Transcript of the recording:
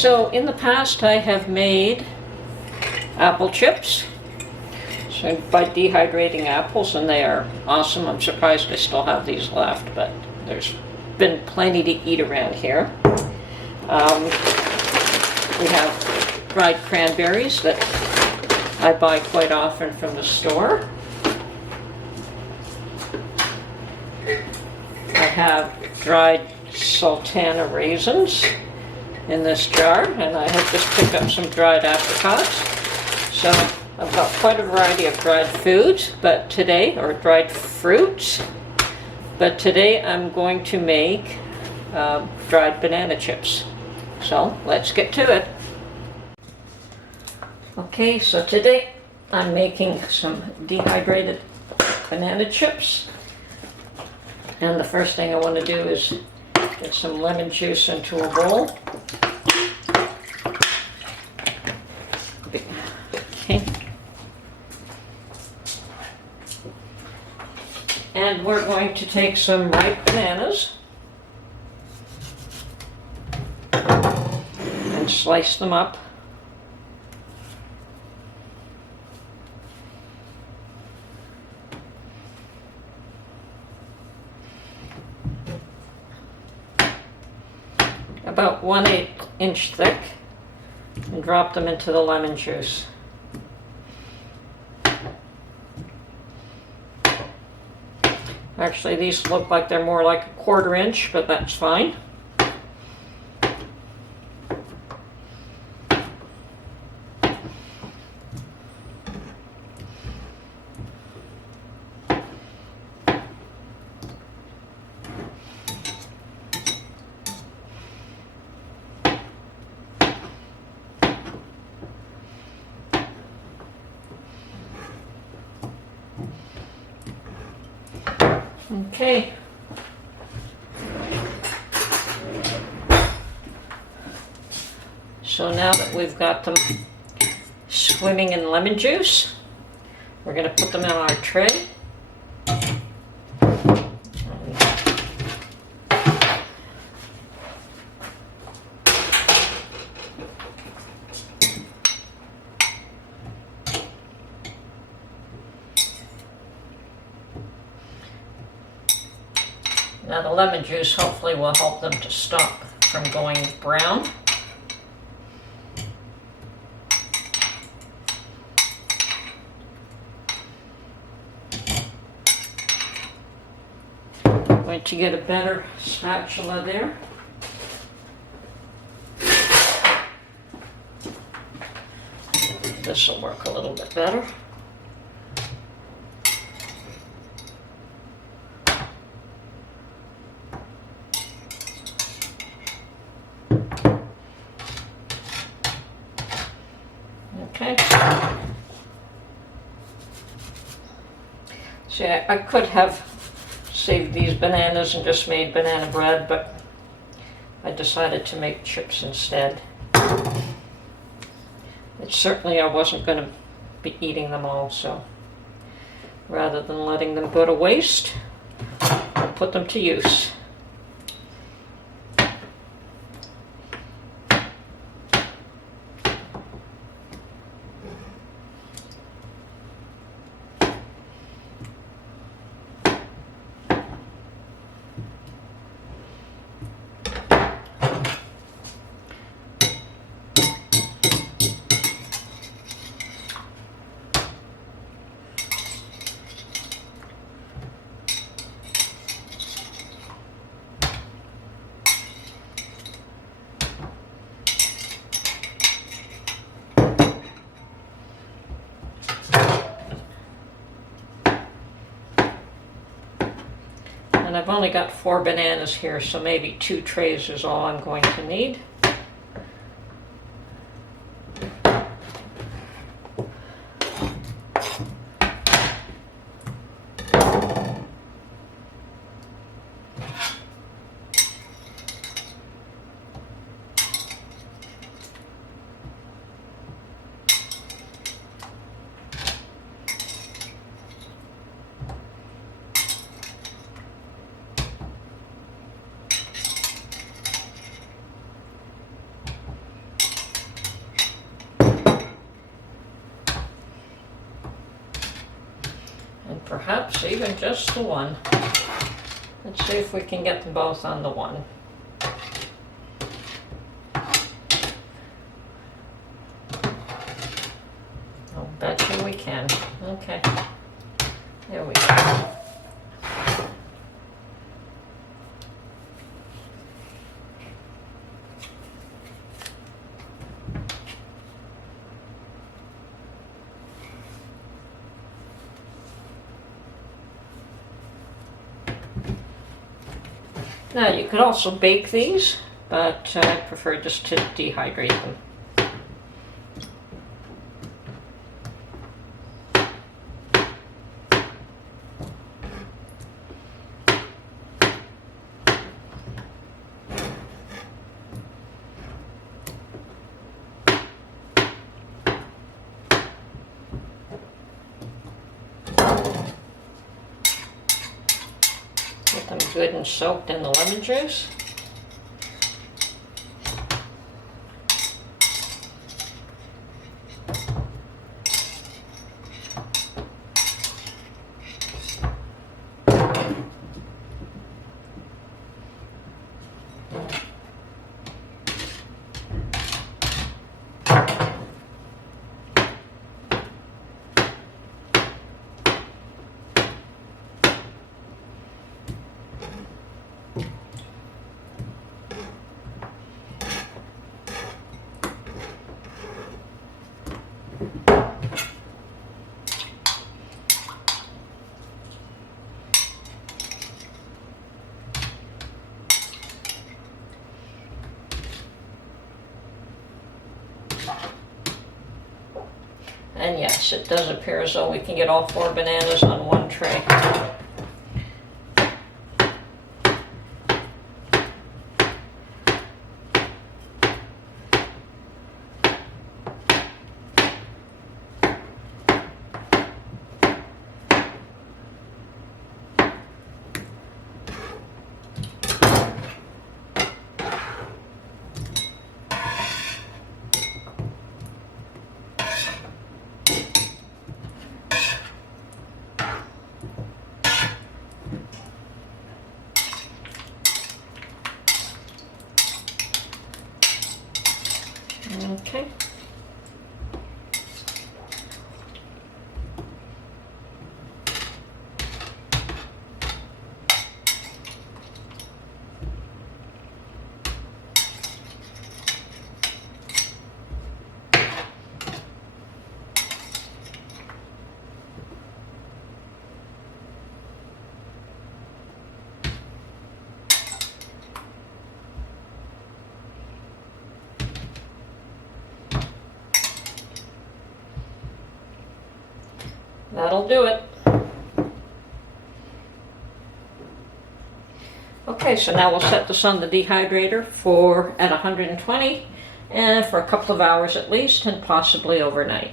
So in the past I have made apple chips, so by dehydrating apples, and they are awesome. I'm surprised I still have these left, but there's been plenty to eat around here. We have dried cranberries that I buy quite often from the store. I have dried sultana raisins in this jar, and I have just picked up some dried apricots. So I've got quite a variety of dried foods, but today, or dried fruits, but today I'm going to make dried banana chips. So let's get to it. Okay, so today I'm making some dehydrated banana chips. And the first thing I want to do is get some lemon juice into a bowl. Okay. And we're going to take some ripe bananas and slice them up. About 1/8 inch thick, and drop them into the lemon juice. Actually, these look like they're more like 1/4 inch, but that's fine. Okay. So now that we've got them swimming in lemon juice, we're going to put them in our tray. Now the lemon juice hopefully will help them to stop from going brown. I'm going to get a better spatula there. This will work a little bit better. Okay. See, I could have saved these bananas and just made banana bread, but I decided to make chips instead. It's certainly I wasn't going to be eating them all, so rather than letting them go to waste, I'll put them to use. And I've only got 4 bananas here, so maybe 2 trays is all I'm going to need. perhaps even just the one. Let's see if we can get them both on the one. I'll bet you we can. Okay, there we go. Now you could also bake these, but I prefer just to dehydrate them. Get them good and soaked in the lemon juice. And yes, it does appear as though we can get all 4 bananas on one tray. Okay. That'll do it. Okay, so now we'll set this on the dehydrator at 120 and for a couple of hours at least, and possibly overnight.